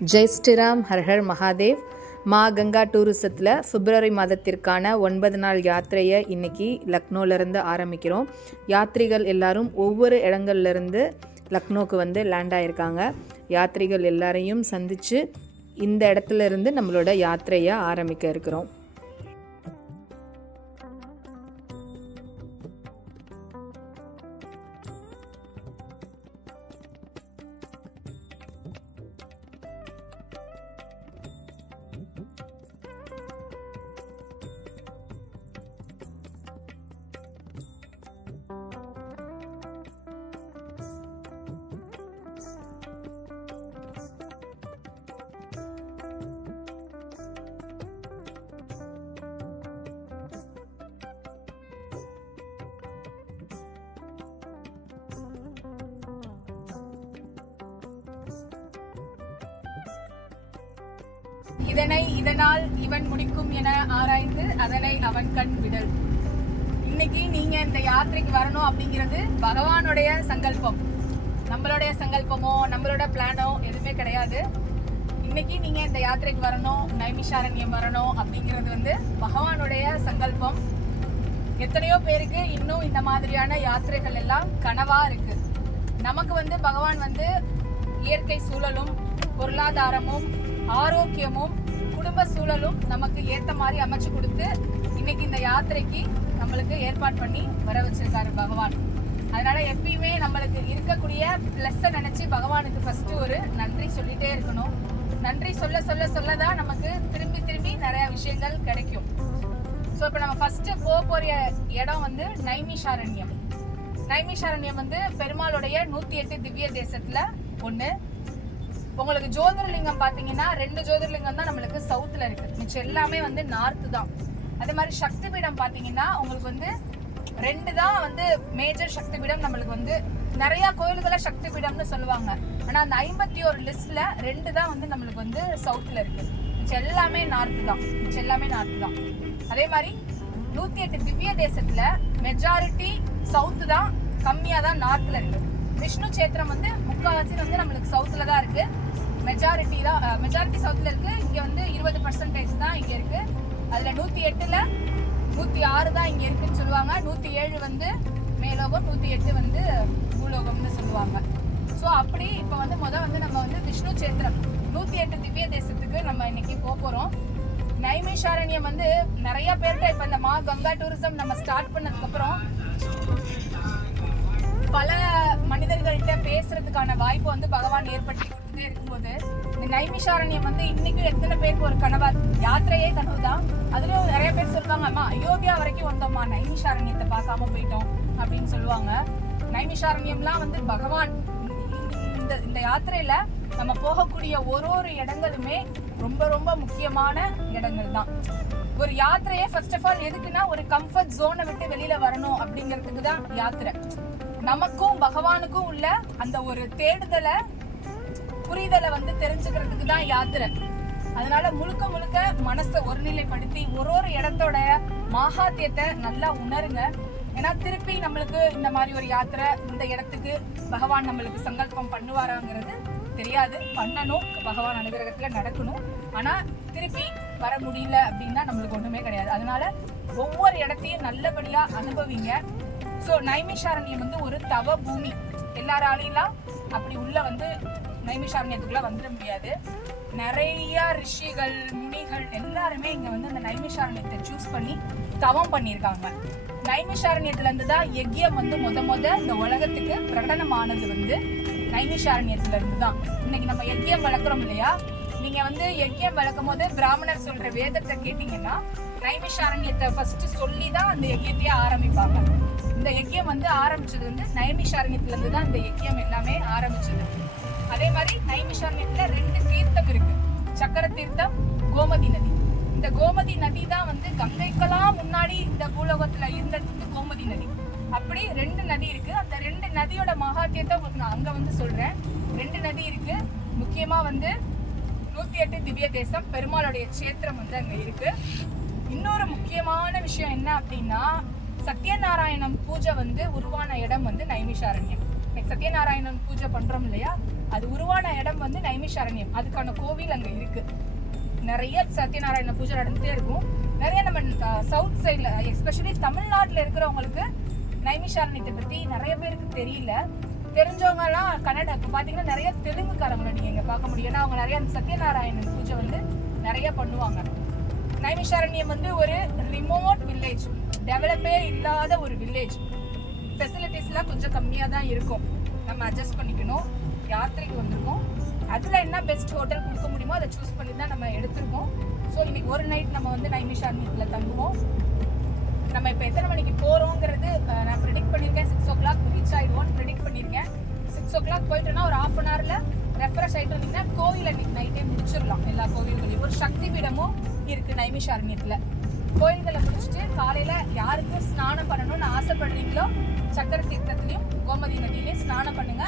ஜெய் ஸ்ரீராம், ஹர்ஹர் மகாதேவ். மா கங்கா டூரிசத்தில் பிப்ரவரி மாதத்திற்கான 9 நாள் யாத்திரையை இன்றைக்கி லக்னோவிலேருந்து ஆரம்பிக்கிறோம். யாத்ரிகள் எல்லாரும் ஒவ்வொரு இடங்கள்லேருந்து லக்னோவுக்கு வந்து லேண்ட் ஆகியிருக்காங்க. யாத்ரிகள் எல்லாரையும் சந்தித்து இந்த இடத்துல இருந்து நம்மளோட யாத்திரையை ஆரம்பிக்க இருக்கிறோம். இதனால் இவன் முடிக்கும் என ஆராய்ந்து அதனை அவன் கண் விடல். இன்னைக்கு நீங்க இந்த யாத்திரைக்கு வரணும் அப்படிங்கிறது பகவானுடைய சங்கல்பம். நம்மளுடைய சங்கல்பமோ நம்மளோட பிளானோ எதுவுமே கிடையாது. இன்னைக்கு நீங்க இந்த யாத்திரைக்கு வரணும், நைமிஷாரண்யம் வரணும் அப்படிங்கிறது வந்து பகவானுடைய சங்கல்பம். எத்தனையோ பேருக்கு இன்னும் இந்த மாதிரியான யாத்திரைகள் எல்லாம் கனவா இருக்கு. நமக்கு வந்து பகவான் வந்து இயற்கை சூழலும் பொருளாதாரமும் ஆரோக்கியமும் குடும்ப சூழலும் நமக்கு ஏற்ற மாதிரி அமைச்சு கொடுத்து இன்னைக்கு இந்த யாத்திரைக்கு நம்மளுக்கு ஏற்பாடு பண்ணி வர வச்சிருக்காரு பகவான். அதனால எப்பயுமே நம்மளுக்கு இருக்கக்கூடிய பிளஸ்ஸை நினைச்சு பகவானுக்கு ஃபர்ஸ்ட் ஒரு நன்றி சொல்லிட்டே இருக்கணும். நன்றி சொல்ல சொல்ல சொல்லதான் நமக்கு திரும்பி திரும்பி நிறைய விஷயங்கள் கிடைக்கும். ஸோ இப்போ நம்ம ஃபர்ஸ்ட் போற இடம் வந்து நைமிஷாரண்யம். நைமிஷாரண்யம் வந்து பெருமாளுடைய 108 திவ்ய தேசத்துல ஒண்ணு. உங்களுக்கு ஜோதிர்லிங்கம் பார்த்தீங்கன்னா 2 ஜோதிர்லிங்கம் தான் நம்மளுக்கு சவுத்தில் இருக்குது, மிச்சம் எல்லாமே வந்து நார்த்து தான். அதே மாதிரி சக்தி பீடம் பார்த்தீங்கன்னா உங்களுக்கு வந்து 2 தான் வந்து மேஜர் சக்தி பீடம். நம்மளுக்கு வந்து நிறைய கோயில்களை சக்தி பீடம்னு சொல்லுவாங்க. ஆனால் அந்த 51 லிஸ்ட்ல 2 தான் வந்து நம்மளுக்கு வந்து சவுத்தில் இருக்குது, மிச்சம் எல்லாமே நார்த்து தான். அதே மாதிரி 108 திவ்ய தேசத்துல மெஜாரிட்டி சவுத்து தான், கம்மியாக தான் நார்த்தில் இருக்கு. விஷ்ணு சேத்திரம் வந்து முக்கால்வாசி வந்து நம்மளுக்கு சவுத்தில் தான் இருக்கு. மெஜாரிட்டி சவுத்தில் இருக்கு. இங்கே வந்து 20% தான் இங்கே இருக்கு. அதில் 108ல் 106 தான் இங்கே இருக்குன்னு சொல்லுவாங்க. 107 வந்து மேலோகம், 108 வந்து பூலோகம்னு சொல்லுவாங்க. ஸோ அப்படி இப்போ வந்து வந்து நம்ம வந்து விஷ்ணு சேத்திரம் 108 திவ்ய தேசத்துக்கு நம்ம இன்னைக்கு போகிறோம். நைமிஷாரண்யம் வந்து நிறைய பேர்கிட்ட இப்போ இந்த மா கங்கா டூரிசம் நம்ம ஸ்டார்ட் பண்ணதுக்கப்புறம் பல மனிதர்கள்ட்ட பேசுறதுக்கான வாய்ப்பு வந்து பகவான் ஏற்படுத்தி கொடுத்துட்டே இருக்கும்போது இந்த நைமிஷாரண்யம் வந்து இன்னைக்கும் எத்தனை பேருக்கு ஒரு கனவா, யாத்திரையே கனவு தான். அதுலயும் நிறைய பேர் சொல்லுவாங்க, அம்மா அயோத்தியா வரைக்கும் வந்தோம்மா, நைமிஷாரண்யத்தை பார்க்காம போயிட்டோம் அப்படின்னு சொல்லுவாங்க. நைமிஷாரண்யம்லாம் வந்து பகவான் இந்த யாத்திரையில நம்ம போகக்கூடிய ஒரு இடங்களுமே ரொம்ப ரொம்ப முக்கியமான இடங்கள் தான். ஒரு யாத்திரையே ஃபர்ஸ்ட் ஆஃப் ஆல் எதுக்குன்னா ஒரு கம்ஃபர்ட் ஜோனை விட்டு வெளியில வரணும் அப்படிங்கிறதுக்கு தான் யாத்திரை. நமக்கும் பகவானுக்கும் உள்ள அந்த ஒரு தேடுதலை புரிதலை வந்து தெரிஞ்சுக்கிறதுக்கு தான் யாத்திரை. அதனால முழுக்க மனசை ஒருநிலைப்படுத்தி ஒரு இடத்தோட மகாத்தியத்தை நல்லா உணருங்க. ஏன்னா திருப்பி நம்மளுக்கு இந்த மாதிரி ஒரு யாத்திரை இந்த இடத்துக்கு பகவான் நம்மளுக்கு சங்கல்பம் பண்ணுவாராங்கிறது தெரியாது. பண்ணணும், பகவான் அனுகிரகத்துல நடக்கணும். ஆனா திருப்பி வர முடியல அப்படின்னா நம்மளுக்கு ஒண்ணுமே கிடையாது. அதனால ஒவ்வொரு இடத்தையும் நல்லபடியா அனுபவிங்க. ஸோ நைமிஷாரண்யம் வந்து ஒரு தவ பூமி. எல்லாராலையும் அப்படி உள்ள வந்து நைமிஷாரண்யத்துக்குள்ள வந்துட முடியாது. நிறைய ரிஷிகள் முனிகள் எல்லாருமே இங்க வந்து அந்த நைமிஷாரண்யத்தை சூஸ் பண்ணி தவம் பண்ணியிருக்காங்க. நைமிஷாரண்யத்துல இருந்து தான் யஜ்யம் வந்து முத இந்த உலகத்துக்கு பிரகடனமானது வந்து நைமிஷாரண்யத்துல இருந்து தான். இன்னைக்கு நம்ம யஜ்யம் வளர்க்குறோம் இல்லையா, நீங்க வந்து யஜ்யம் வளர்க்கும் போது பிராமணர் சொல்ற வேதத்தை கேட்டீங்கன்னா நைமிஷாரண்யத்தை ஃபர்ஸ்ட் சொல்லி தான் அந்த யஜ்யத்தையே ஆரம்பிப்பாங்க. இந்த யஜ்யம் வந்து ஆரம்பிச்சது வந்து நைமிஷாரண்யத்துல இருந்து தான் இந்த யஜ்யம் எல்லாமே ஆரம்பிச்சது. அதே மாதிரி நைமிஷாரண்யத்துல 2 தீர்த்தம் இருக்கு, சக்கர தீர்த்தம், கோமதி நதி. இந்த கோமதி நதி தான் வந்து கங்கைக்கெல்லாம் முன்னாடி இந்த பூலோகத்துல இருந்தது கோமதி நதி. அப்படி 2 நதி இருக்கு. அந்த 2 நதியோட மகாத்தியத்தை உங்களுக்கு நான் அங்க வந்து சொல்றேன். 2 நதி இருக்கு. முக்கியமா வந்து 108 திவ்ய தேசம் பெருமாளுடைய சேத்திரம் வந்து அங்க இருக்கு. இன்னொரு முக்கியமான விஷயம் என்ன அப்படின்னா, சத்யநாராயணம் பூஜை வந்து உருவான இடம் வந்து நைமிஷாரண்யம். சத்யநாராயணன் பூஜை பண்றோம் இல்லையா, அது உருவான இடம் வந்து நைமிஷாரண்யம். அதுக்கான கோவில் அங்க இருக்கு. நிறைய சத்யநாராயண பூஜை நடந்துட்டே இருக்கும். நிறைய நம்ம சவுத் சைட்ல எஸ்பெஷலி தமிழ்நாட்டுல இருக்கிறவங்களுக்கு நைமிஷாரண்யத்தை பத்தி நிறைய பேருக்கு தெரியல. தெரிஞ்சவங்க எல்லாம் கன்னடா, இப்போ பாத்தீங்கன்னா நிறைய தெலுங்குக்காரங்களை நீங்க இங்க பார்க்க முடியும். ஏன்னா அவங்க நிறைய சத்யநாராயணன் பூஜை வந்து நிறைய பண்ணுவாங்க. நைமிஷாரண்யம் வந்து ஒரு ரிமோட் வில்லேஜ், டெவலப்பே இல்லாத ஒரு வில்லேஜ். ஃபெசிலிட்டிஸ்லாம் கொஞ்சம் கம்மியாக தான் இருக்கும். நம்ம அட்ஜஸ்ட் பண்ணிக்கணும். யாத்திரைக்கு வந்திருக்கோம், அதில் என்ன பெஸ்ட் ஹோட்டல் கொடுக்க முடியுமோ அதை சூஸ் பண்ணி தான் நம்ம எடுத்திருக்கோம். ஸோ இன்னைக்கு ஒரு நைட் நம்ம வந்து நைமிஷாரண்யத்தில் தங்குவோம். நம்ம இப்போ எத்தனை மணிக்கு போகிறோங்கிறது நான் ப்ரெடிக்ட் பண்ணியிருக்கேன். 6 o'clock ரீச் ஆகிடுவோன்னு ப்ரெடிக்ட் பண்ணியிருக்கேன். 6 o'clock போயிட்டோன்னா ஒரு 1/2 an hourல ரெஃப்ரெஷ் ஆகிட்டு வந்தீங்கன்னா கோவில் அன்னைக்கு நைட்டே முடிச்சிடலாம். எல்லா கோவில்களையும் ஒரு சக்தி பீடமும் இருக்குது நைமிஷாரண்யத்தில். கோயில்களை முடிச்சுட்டு காலையில் யாருக்கு ஸ்நானம் பண்ணணும்னு ஆசைப்படுறீங்களோ சக்கர தீர்த்தத்துலையும் கோமதி நதியிலையும் ஸ்நானம் பண்ணுங்க.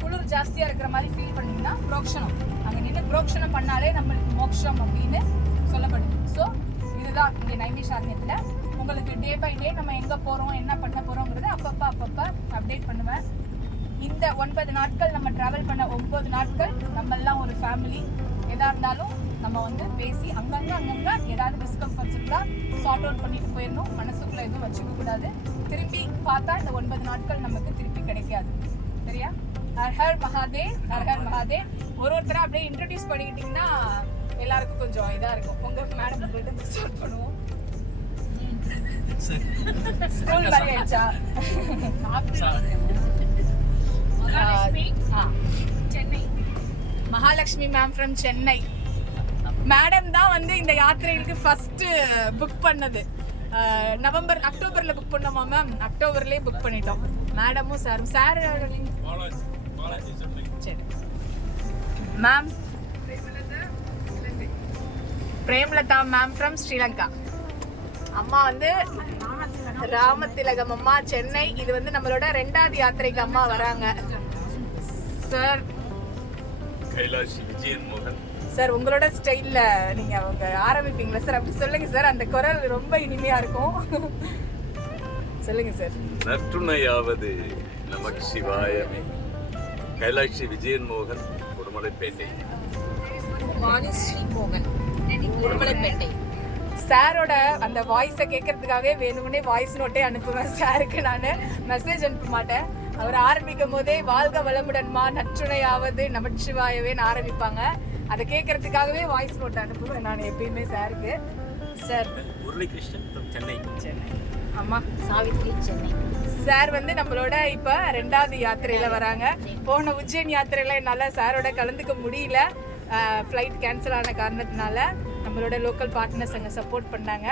குளிர் ஜாஸ்தியாக இருக்கிற மாதிரி ஃபீல் பண்ணிங்கன்னா புரோக்ஷனம் அங்கே நின்று புரோக்ஷனம் பண்ணாலே நம்மளுக்கு மோட்சம் அப்படின்னு சொல்லப்படுது. ஸோ இதுதான் இங்கே நைமிஷாரண்யத்தில். உங்களுக்கு டே பை டே நம்ம எங்கே போகிறோம் என்ன பண்ண போகிறோங்கிறத அப்பப்போ அப்டேட் பண்ணுவேன். இந்த 9 நாட்கள் நம்ம ட்ராவல் பண்ண 9 நாட்கள் நம்ம எல்லாம் ஒரு ஃபேமிலி. எதாக இருந்தாலும் நம்ம வந்து பேசி அங்கங்கே ஏதாவது டிஸ்கம்ஃபர்ட்ஸ் இருந்தால் சார்ட் அவுட் பண்ணிட்டு போயிடணும். மனசுக்குள்ளே எதுவும் வச்சுக்க கூடாது. திரும்பி பார்த்தா இந்த 9 நாட்கள் நமக்கு திருப்பி கிடைக்காது. சரியா? ஹர் ஹர் மகாதேவ், ஹர் ஹர் மகாதேவ். ஒருத்தராக அப்படியே இன்ட்ரடியூஸ் பண்ணிக்கிட்டிங்கன்னா எல்லாருக்கும் கொஞ்சம் இதாக இருக்கும். உங்கள் மேடம் உங்கள்கிட்ட ஸ்டார்ட் பண்ணுவோம். ஸ்கூல் மாதிரி ஆயிடுச்சா? Chennai Mahalakshmi ma'am from Chennai. Madam தான் வந்து இந்த யாத்திரைக்கு ஃபர்ஸ்ட் புக் பண்ணது. அக்டோபர்ல புக் பண்ணோமா மேம்? அக்டோபர்லேயே புக் பண்ணிட்டோம். மேடமும் சாரும். சார் சரி ma'am. Premalatha ma'am from Sri Lanka. அம்மா வந்து ராமதிலகம் அம்மா சென்னை. இது வந்து நம்மளோட 2வது யாத்திரைக்கு அம்மா வராங்க. சார் கைலாஷி விஜயன் மோகன். சார் உங்களோட ஸ்டைல்ல நீங்க அவங்க ஆரம்பிப்பீங்களா சார்? அப்படி சொல்லுங்க சார், அந்த குரல் ரொம்ப இனிமையா இருக்கும். சொல்லுங்க சார். நற்றுணையாவது நமக்கு சிவாயமே. கைலாஷி விஜயன் மோகன், உடுமலைப்பேட்டை. வாணிஸ்ரீ மோகன், உடுமலைப்பேட்டை. சாரோட அந்த வாய்ஸை கேட்கறதுக்காகவே வேணும்னே வாய்ஸ் நோட்டே அனுப்புவேன் சாருக்கு. நான் மெசேஜ் அனுப்ப மாட்டேன். அவர் ஆரம்பிக்கும் போதே வாழ்க வளமுடன்மா நற்றுணையாவது நமச்சிவாயவேன்னு ஆரம்பிப்பாங்க. அதை கேட்கறதுக்காகவே வாய்ஸ் நோட் அனுப்புவேன் நான் எப்பயுமே சாருக்கு. சார் முரளிகிருஷ்ணன் சென்னை. சென்னை. அம்மா சாவித்ரி சென்னை. சார் வந்து நம்மளோட இப்போ 2வது யாத்திரையில வராங்க. போன உஜ்ஜைன் யாத்திரையில என்னால் சாரோட கலந்துக்க முடியல. ஃப்ளைட் கேன்சல் ஆன காரணத்தினால நம்மளோட லோக்கல் பார்ட்னர்ஸ் அங்கே சப்போர்ட் பண்ணாங்க.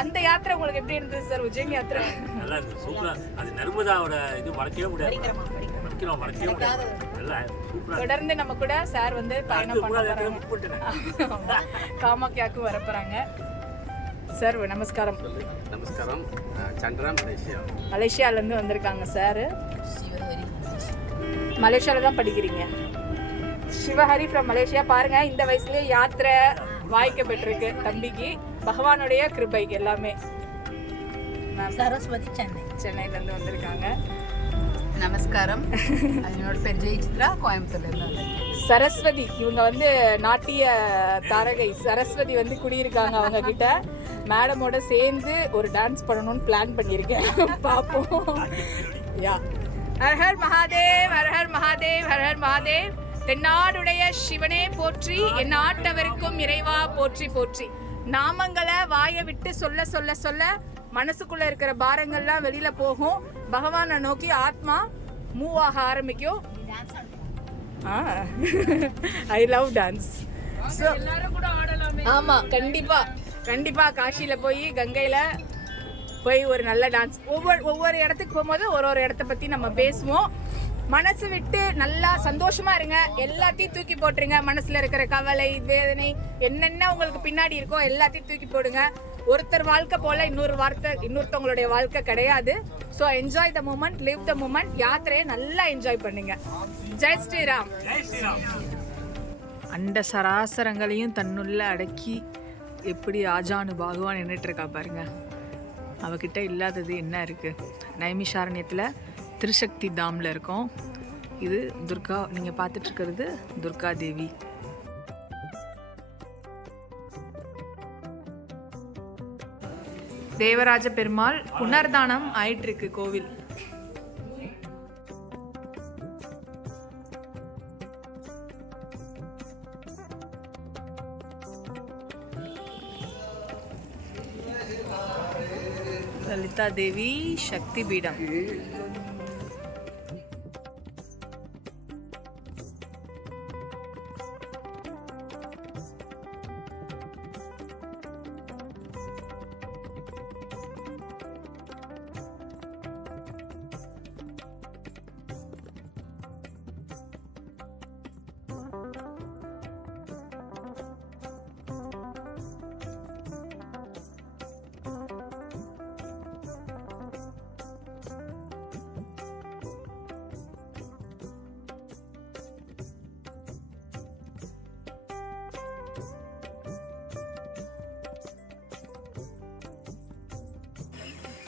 அந்த யாத்திரை உங்களுக்கு எப்படி இருந்தது சார்? உஜ்ஜைன் யாத்திரை நல்லா இருந்தது, சூப்பரா. அது நர்மதாவோட இது மறக்கவே முடியாது. தொடர்ந்து நம்ம கூட சார் வந்து பயணம் பண்ண போறாங்க. காமாக்கியாக்கு வர போறாங்க. சார் நமஸ்காரம். நமஸ்காரம். சந்திரா, மலேசியா. மலேசியால இருந்து வந்திருக்காங்க சார். மலேசியால தான் படிக்கிறீங்க. Sivahari from Malaysia. பாருங்க இந்த வயசுலயே யாத்திரை வாய்க்கப்பட்டிருக்கு தம்பிக்கு. பகவானுடைய கிருபை எல்லாமே. சரஸ்வதி சென்னை. சென்னையில இருந்து வந்திருக்காங்க. நமஸ்காரம். என்னோட பேர் ஜெயசித்ரா, கோயம்புத்தூர்ல இருந்து. சரஸ்வதி இவங்க வந்து நாட்டிய தாரகை. சரஸ்வதி வந்து குடியிருக்காங்க அவங்க கிட்ட. மேடமோட சேர்ந்து ஒரு டான்ஸ் பண்ணணும்னு பிளான் பண்ணியிருக்கேன். பார்ப்போம். யா. ஹர் ஹர் மகாதேவ், ஹர் ஹர் மகாதேவ், ஹர் ஹர் மகாதேவ். தென்னாடுடைய சிவனே போற்றி, என் ஆட்டவருக்கும் இறைவா போற்றி போற்றி. நாமங்களை வாயை விட்டு சொல்ல சொல்ல சொல்ல மனசுக்குள்ள இருக்கிற பாரங்கள்லாம் வெளியில போகும். பகவானை நோக்கி ஆத்மா மூவ் ஆக ஆரம்பிக்கும். I love dance. ஆமா கண்டிப்பா கண்டிப்பா காசியில போய் கங்கையில போய் ஒரு நல்ல டான்ஸ். ஒவ்வொரு இடத்துக்கு போகும்போது ஒரு இடத்த பத்தி நம்ம பேசுவோம். மனசு விட்டு நல்லா சந்தோஷமா இருங்க. எல்லாத்தையும் தூக்கி போட்டுருங்க. மனசுல இருக்கிற கவலை வேதனை என்னென்ன உங்களுக்கு பின்னாடி இருக்கோ எல்லாத்தையும் தூக்கி போடுங்க. ஒருத்தர் வாழ்க்கை போல இன்னொருத்தவங்களுடைய வாழ்க்கை கிடையாது. So enjoy the moment, live the moment. யாத்திரையை நல்லா என்ஜாய் பண்ணுங்க. ஜெய் ஸ்ரீராம். அண்ட சராசரங்களையும் தன்னுள்ள அடக்கி எப்படி ஆஜானு பகவான் நின்றுட்டு இருக்கா பாருங்க. அவகிட்ட இல்லாதது என்ன இருக்கு? நைமிஷாரண்யத்தில் திருசக்தி தாமில் இருக்கோம். இது துர்கா, நீங்கள் பார்த்துட்ருக்கிறது துர்கா தேவி. தேவராஜ பெருமாள் புனர்தானம் ஆயிட்டிருக்கு கோவில். லலிதா தேவி சக்தி பீடம்.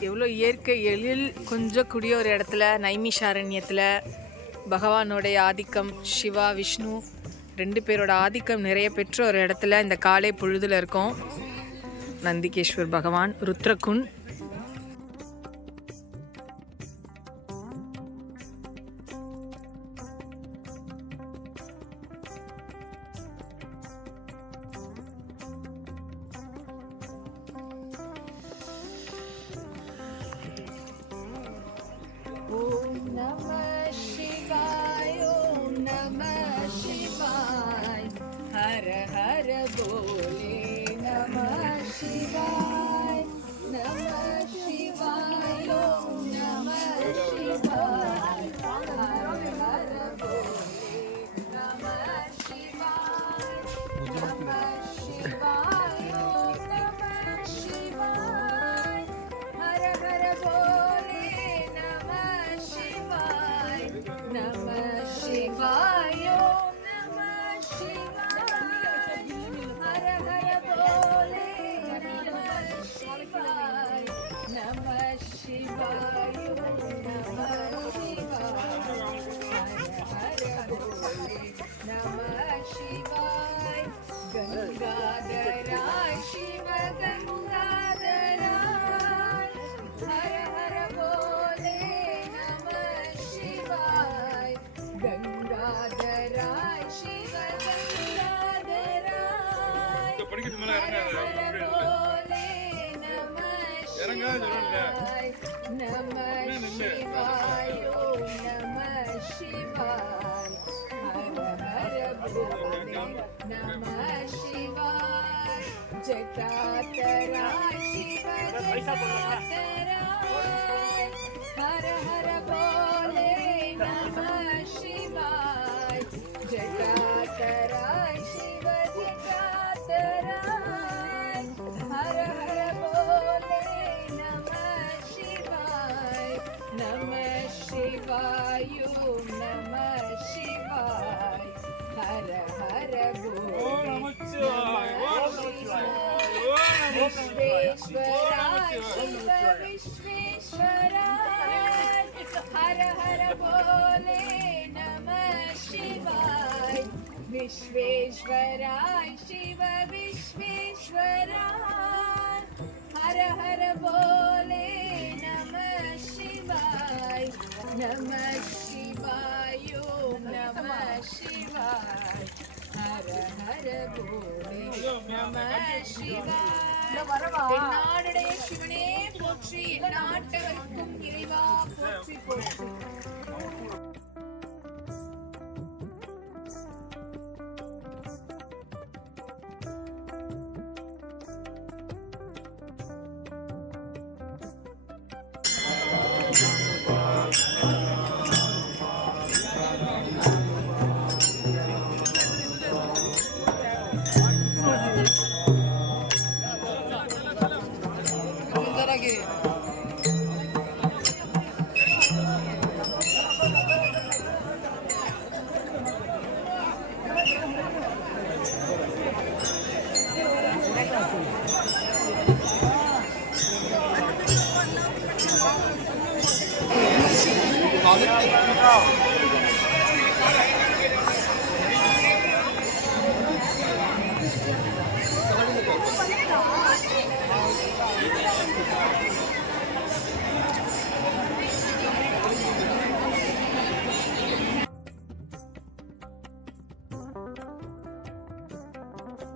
எவ்வளோ இயற்கை எழில் கொஞ்சம் கூடிய ஒரு இடத்துல நைமிஷாரண்யத்தில் பகவானோடைய ஆதிக்கம், சிவா விஷ்ணு 2 பேரோட ஆதிக்கம் நிறைய பெற்ற ஒரு இடத்துல இந்த காலை பொழுதில் இருக்கோம். நந்திகேஸ்வர் பகவான், ருத்ரகுண்ட். Om Namah Shivaya, Om Namah Shivaya, Hara Hara Bole Namah Shivaya, Namah Shivaya, Om Namah Shivaya, Hara Hara Bole Namah Shivaya, Namah Shivaya, Om Namah Shivaya, Hara Hara Bole Namah Shivaya, Namah Shivaya, Hara Hara Bole Namah Shivaya, Namah Shivaya, Namah Shivaya, Hara Hara Bole Namah Shivaya, Gangadhara Shiva Gangadhara, Hara Hara Bole Namah Shivaya, Gangadhara Shiva Gangadhara, Hara Hara Bole Namah Shivaya, Namah Shivaya, Namah Shivaya, Hara Hara Bole Namah Shivaya, Jatatara Shiva Jatatara, Hara Hara Bole Namah Shivaya, Jatatara Shiva Jatatara, Hara Hara Bole Namah Shivaya, Namah Shivaya, Namah Shivaya, Hara Hara Bole Vishveshwara Shiva Vishveshwara, Hara Hara Bole Namah Shivaya, Vishveshwara Shiva Vishveshwara, Hara Hara Bole Namah Shivaya, Namah Shivaya, Namah Shivaya, Hara Hara Bole Namah Shivaya. நாடுடைய சிவனே போற்றி, நாட்டவர்க்கும் இறைவா போற்றி போற்றி. Yes.